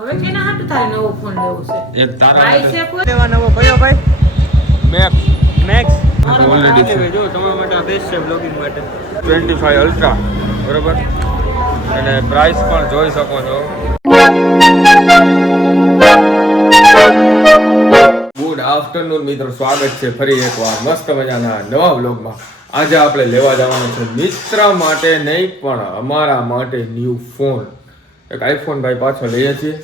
હવે કેના હાટુ તારે નવો ફોન લેવો છે? એક તારા ભાઈ છે કોઈ? લેવા નવો કયો ભાઈ? મેક મેક્સ ઓલરેડી છે. જો તમારા માટે આ બેસ્ટ છે બ્લોગિંગ માટે. ટ્વેન્ટી ફાઈવ અલ્ટ્રા બરોબર? અને પ્રાઇસ પણ જોઈ શકો છો. ગુડ આફ્ટરનૂન મિત્રો સ્વાગત છે ફરી એકવાર. મસ્ત મજાના નવા વ્લોગમાં આજે આપણે લેવા જવાનું છે મિત્ર માટે નહીં પણ અમારા માટે ન્યૂ ફોન એક આઈફોન ભાઈ પાછો લઈએ છીએ.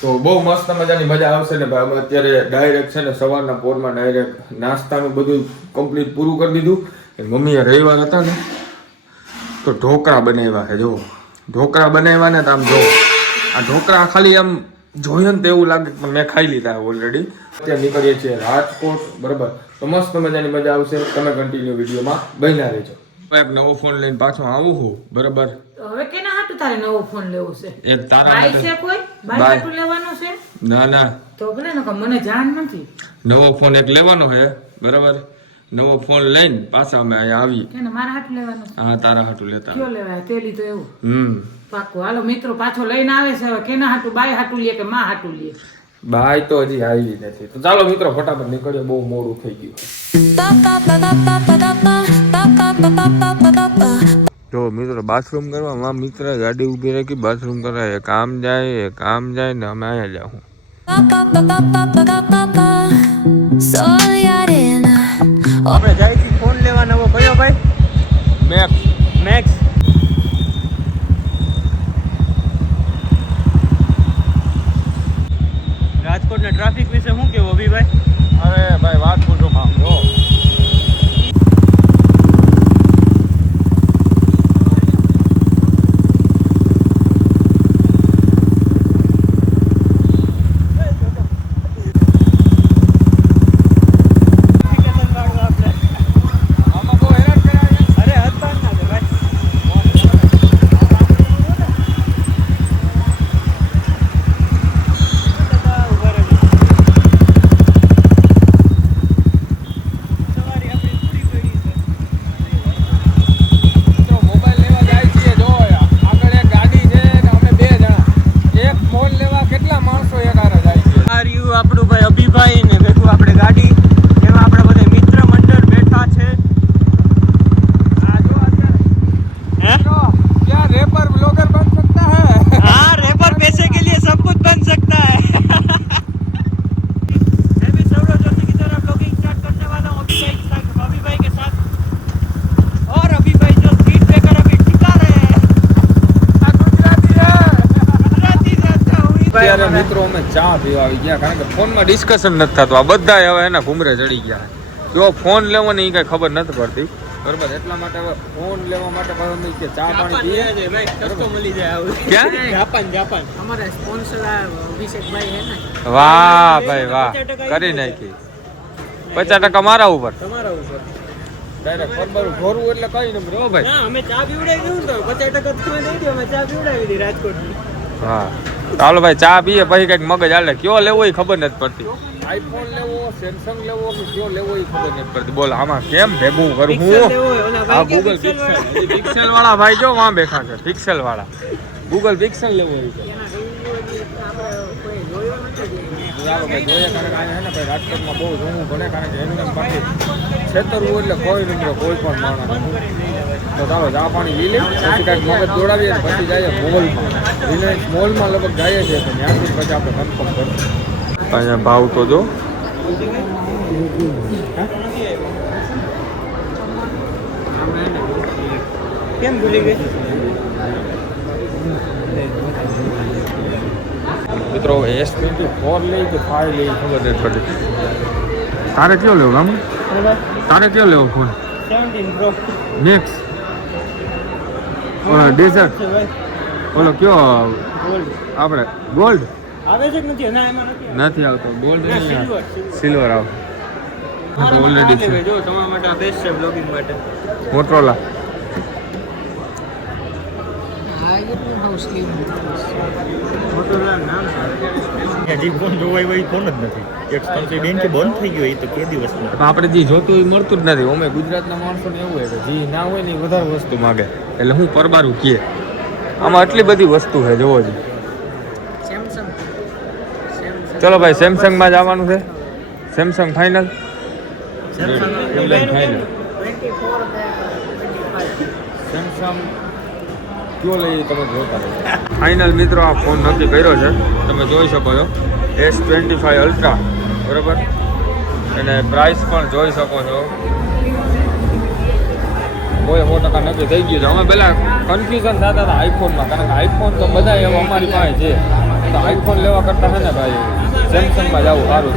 તો બહુ મસ્ત મજાની મજા આવશે ને ભાઈ, અમે અત્યારે ડાયરેક્ટ છે ને સવારના પોરમાં ડાયરેક્ટ નાસ્તાનું બધું કમ્પ્લીટ પૂરું કરી દીધું. મમ્મીએ રવિવાર હતા ને, તો ઢોકળા બનાવ્યા છે જો ઢોકળા બનાવ્યા ને તો આમ જો આ ઢોકળા ખાલી આમ જોઈએ ને તો એવું લાગે કે મેં ખાઈ લીધા ઓલરેડી અત્યારે નીકળીએ છીએ રાજકોટ, બરાબર. તો મસ્ત મજાની મજા આવશે. તમે કન્ટિન્યુ વિડીયોમાં બન્યા રહેજો. એક નવો ફોન લઈને પાછો આવું હું બરાબર? હવે કેના તારે નવો ફોન લેવો છે એ તારા ભાઈ છે કોઈ ભાઈ. હાટુ લેવાનો છે ના ના તો ભલે ને મને જાણ નથી નવો ફોન એક લેવાનો છે બરાબર નવો ફોન લઈને પાછા અમે અહીંયા આવી કે મારા હાટુ લેવાનો હા તારા હાટું લેતા કયો લેવાય તે લીધો એવું હમ પાકો હાલો મિત્રો પાછો લઈને આવે છે હવે કેના હાટુ બાઈ હાટુ લે કે માં હાટુ લે બાય તો હજી આવી નથી તો ચાલો મિત્રો ફટાફટ નીકળ્યો બહુ મોડું થઈ ગયું જો મિત્રો બાથરૂમ કરવા મારા મિત્ર ગાડી ઊભી રાખી બાથરૂમ કરવા એક આમ જાય એક આમ જાય ને અમે અહીંયા જાઉં Soy arena. આપણે જાય છે ફોન લેવા નવો કયો ભાઈ? મેક મેક્સ રાજકોટના ટ્રાફિક વિશે શું કેવું અભિભાઈ? અરે ભાઈ વાત પૂછો. ચા પીવા આવી ગયા. કારણ કે ફોનમાં ડિસ્કશન નથી થતું. આ બધા હવે એના ઘુમરે ચડી ગયા. જો ફોન લેવાની એ કઈ ખબર નથી પડતી. બરોબર? એટલા માટે હવે ફોન લેવા માટે પાછો કે ચા પાણી પીએ. ભાઈ. સસ્તો મળી જાય આવું. ક્યાં? Japan Japan. અમારા સ્પોન્સર અભિષેકભાઈ હે ને. વાહ ભાઈ વાહ. કરી નાખી. પચાસ ટકા મારા ઉપર? તમારા ઉપર. ડાયરેક્ટ ફરબર ઘોરવું એટલે કઈ નંબર હો ભાઈ. અમે ચા પીવડાવી દઉં તો પચાસ ટકા તમે દઈ દો. અમે ચા પીવડાવી દીધી રાજકોટ હા ચાલો ભાઈ ચા પીએ પછી કંઈક મગજ હાલે. કયો લેવો એ ખબર નથી પડતી. આઈફોન લેવો સેમસંગ લેવો કે કયો લેવો એ ખબર નથી પડતી. બોલ આમાં કેમ ભેગું કરું પિક્સેલ હું? લેવો હોય, ઓલા આ ગૂગલ પિક્સેલ પિક્સેલ વાળા? ભાઈ જો વાં બેઠા છે. પિક્સેલ વાળા. ગૂગલ પિક્સેલ લેવો હોય છે રાજકોટમાં બહુ જોવું પડે કારણ કે એમ છેતરવું એટલે કોઈ નહીં કોઈ પણ માણસ તો ચાલો મગજ દોડાવીએ પછી જઈએ મોલમાં. રિલાયન્સ મોલમાં લગભગ જઈએ છીએ ત્યાંથી પછી આપણે કન્ફર્મ કરીશું અહીંયા ભાવ તો જો. કેમ ભૂલી ગઈ? મિત્રો એસ ટ્વેન્ટી ફોર લઈ કે ફાઈવ લઈ ખબર નથી પડતી તારે કયો લેવો ગામ? તારે કયો લેવો ફોન નેક્સ ડેઝર્ટ ઓલો કયો? ગોલ્ડ આપણે ગોલ્ડ આવે છે કે નથી? ના એમાં નથી નથી આવતો ગોલ્ડ સિલ્વર આવે. ઓલરેડી છે. જો તમારા માટે આ બેસ્ટ છે બ્લોગિંગ માટે. મોટરોલા હાઉસ ફોન જોવાય એવો ફોન જ નથી. એક બંધ થઈ ગયો એ તો કે દિવસનો આપણે જે જોતું એ મળતું જ નથી. અમે ગુજરાતના માણસોને એવું હોય કે જે ના હોય ને એ વધારે વસ્તુ માગે. એટલે હું પરબારું કીએ આમાં આટલી બધી વસ્તુ છે જોવો જ સેમસંગ ચલો ભાઈ સેમસંગમાં જ આવવાનું છે. Samsung final Samsung final Samsung કયો લઈએ તમે જોતા ફાઇનલ મિત્રો આ ફોન નક્કી કર્યો છે. તમે જોઈ શકો છો. એસ ટ્વેન્ટી ફાઈવ અલ્ટ્રા બરાબર? અને પ્રાઇસ પણ જોઈ શકો છો. કોઈ સો ટકા નક્કી થઈ ગયું છે. અમે પહેલાં કન્ફ્યુઝન થતા હતા આઈફોનમાં કારણ કે આઈફોન તો બધા એવા અમારી પાસે છે. તો આઈફોન લેવા કરતાં છે ને ભાઈ? સેમસંગમાં જવું સારું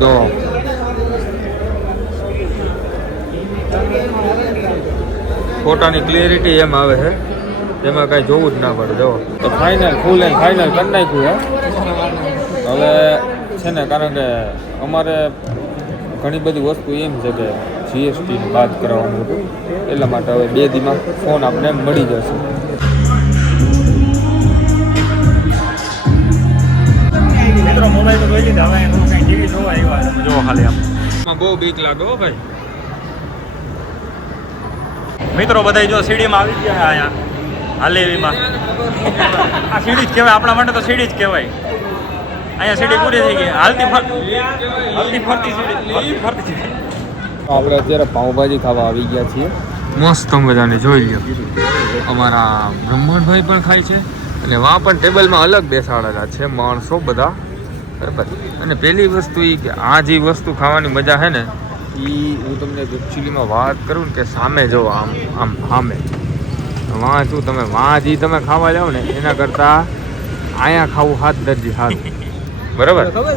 તો ફોટાની ક્લિયરિટી એમ આવે છે એમાં કાંઈ જોવું જ ના પડે જો. તો ફાઇનલ ફૂલ એન્ડ ફાઇનલ કરી નાખ્યું હે. હવે છે ને કારણ કે અમારે ઘણી બધી વસ્તુ એમ છે કે જીએસટી બાદ કરાવવાનું હતું. એટલા માટે હવે બે દીમાં ફોન આપણે મળી જશે. મિત્રો મોબાઈલ તો જોઈ લીધા હવે એનું કઈ ટીવી જોવા આવ્યા જો ખાલી આમ. બહુ બીક લાગે હો ભાઈ. મિત્રો બધા જો સીડીમાં આવી ગયા અહીંયા. હાલેવીમાં આ સીડી જ કહેવાય આપણા માટે તો સીડી જ કહેવાય. અહીંયા સીડી પૂરી થઈ ગઈ. હાલતી ફર હાલતી ફરતી સીડી. હાલતી ફરતી સીડી. આપણે અત્યારે પાઉંભાજી ખાવા આવી ગયા છીએ. મસ્ત મજાની જોઈ લ્યો. અમારા બ્રહ્માંડભાઈ પણ ખાય છે. અને વા પણ ટેબલમાં અલગ બેસાડેલા છે માણસો બધા. બરાબર. અને પહેલી વસ્તુ એ કે આ જે વસ્તુ ખાવાની મજા છે ને એ હું તમને એકચ્યુઅલીમાં વાત કરું ને કે સામે જો આમ આમ સામે. વાં શું તમે વાં જે તમે ખાવા જાઓ ને એના કરતાં અહીંયા ખાવું હાથ દરજી સારું. બરાબર? ખબર?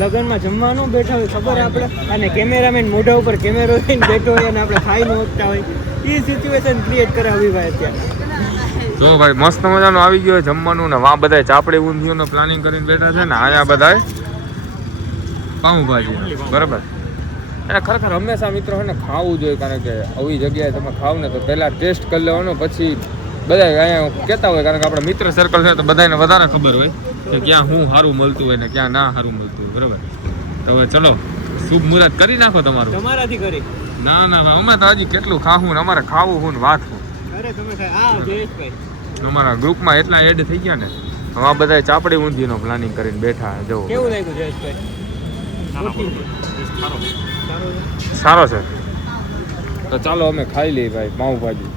લગનમાં જમવાનું બેઠા હોય ખબર આપણે અને કેમેરામેન મોઢા ઉપર કેમેરો લઈને બેઠો હોય અને આપણે ખાઈ નહોતા હોય. એ સિચ્યુએશન ક્રિએટ કરે ભાઈ અત્યારે. જો ભાઈ મસ્ત મજાનું આવી ગયું જમવાનું ને વાં બધાય ચાપડે ઊંધિયું પ્લાનિંગ કરીને બેઠા છે ને આયા બધાય પાઉંભાજી બરાબર. અને ખરેખર હંમેશા મિત્રો છે ને ખાવું જોઈએ કારણ કે આવી જગ્યાએ તમે ખાવ ને તો પહેલાં ટેસ્ટ કરી લેવાનો પછી બધા અહીંયા કહેતા હોય કારણ કે આપણા મિત્ર સર્કલ છે તો બધાને વધારે ખબર હોય કે ક્યાં હું સારું મળતું હોય ને ક્યાં ના સારું મળતું હોય બરાબર. તો હવે ચલો શુભ મુહૂર્ત કરી નાખો તમારું. તમારાથી કરી. ના ના અમે તો હજી કેટલું ખાવું ને અમારે ખાવું હું ને વાત હું. અરે તમે અમારા ગ્રુપમાં એટલા એડ થઈ ગયા ને. હવે આ બધા ચાપડી ઊંધીનો પ્લાનિંગ કરીને બેઠા જો. કેવું લાગ્યું જયેશભાઈ? સારું છે? તો ચાલો અમે ખાઈ લઈએ ભાઈ પાઉંભાજી